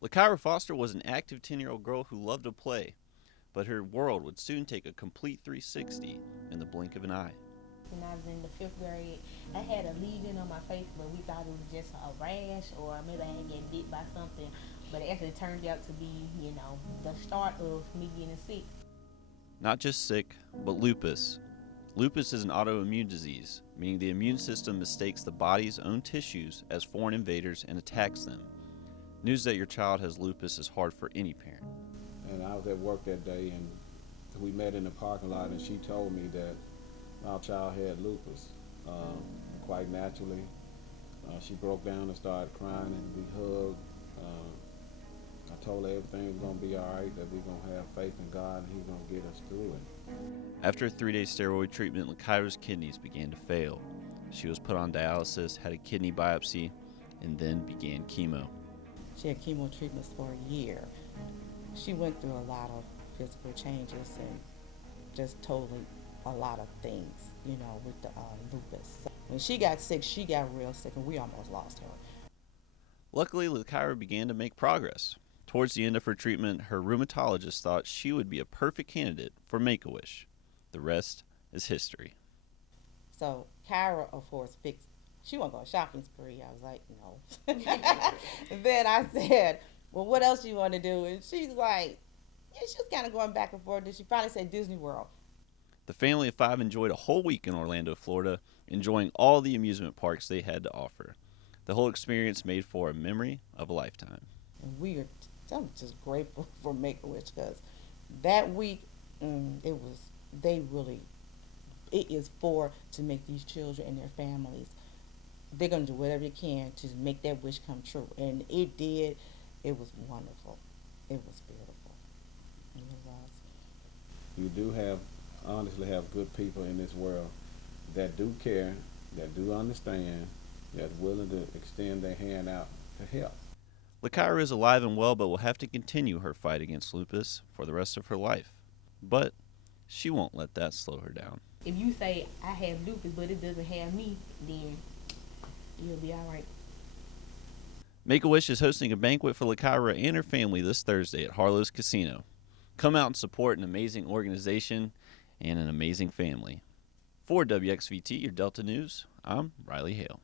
Lakyra Foster was an active 10-year-old girl who loved to play, but her world would soon take a complete 360 in the blink of an eye. When I was in the fifth grade, I had a lesion on my face, but we thought it was just a rash or maybe I had get bit by something. But it actually turned out to be, the start of me getting sick. Not just sick, but lupus. Lupus is an autoimmune disease, meaning the immune system mistakes the body's own tissues as foreign invaders and attacks them. News that your child has lupus is hard for any parent. And I was at work that day, and we met in the parking lot, and she told me that our child had lupus. Quite naturally, she broke down and started crying, and we hugged. I told her everything was going to be all right, that we're going to have faith in God, and He's going to get us through it. After a 3-day steroid treatment, Lakyra's kidneys began to fail. She was put on dialysis, had a kidney biopsy, and then began chemo. She had chemo treatments for a year. She went through a lot of physical changes and just totally a lot of things, with the lupus. When she got sick, she got real sick, and we almost lost her. Luckily, Lakyra began to make progress. Towards the end of her treatment, her rheumatologist thought she would be a perfect candidate for Make-A-Wish. The rest is history. So Kyra, of course, she wasn't going to shopping spree. I was like, no. And then I said, well, what else do you want to do? And she's like, yeah, she was kind of going back and forth. And she finally said Disney World. The family of 5 enjoyed a whole week in Orlando, Florida, enjoying all the amusement parks they had to offer. The whole experience made for a memory of a lifetime. And I'm just grateful for Make-A-Wish because that week, it is to make these children and their families. They're going to do whatever they can to make that wish come true. And it did. It was wonderful. It was beautiful. It was. You do honestly have good people in this world that do care, that do understand, that's willing to extend their hand out to help. Lakyra is alive and well, but will have to continue her fight against lupus for the rest of her life. But she won't let that slow her down. If you say I have lupus but it doesn't have me, then you'll be all right. Make-A-Wish is hosting a banquet for Lakyra and her family this Thursday at Harlow's Casino. Come out and support an amazing organization and an amazing family. For WXVT, your Delta News, I'm Riley Hale.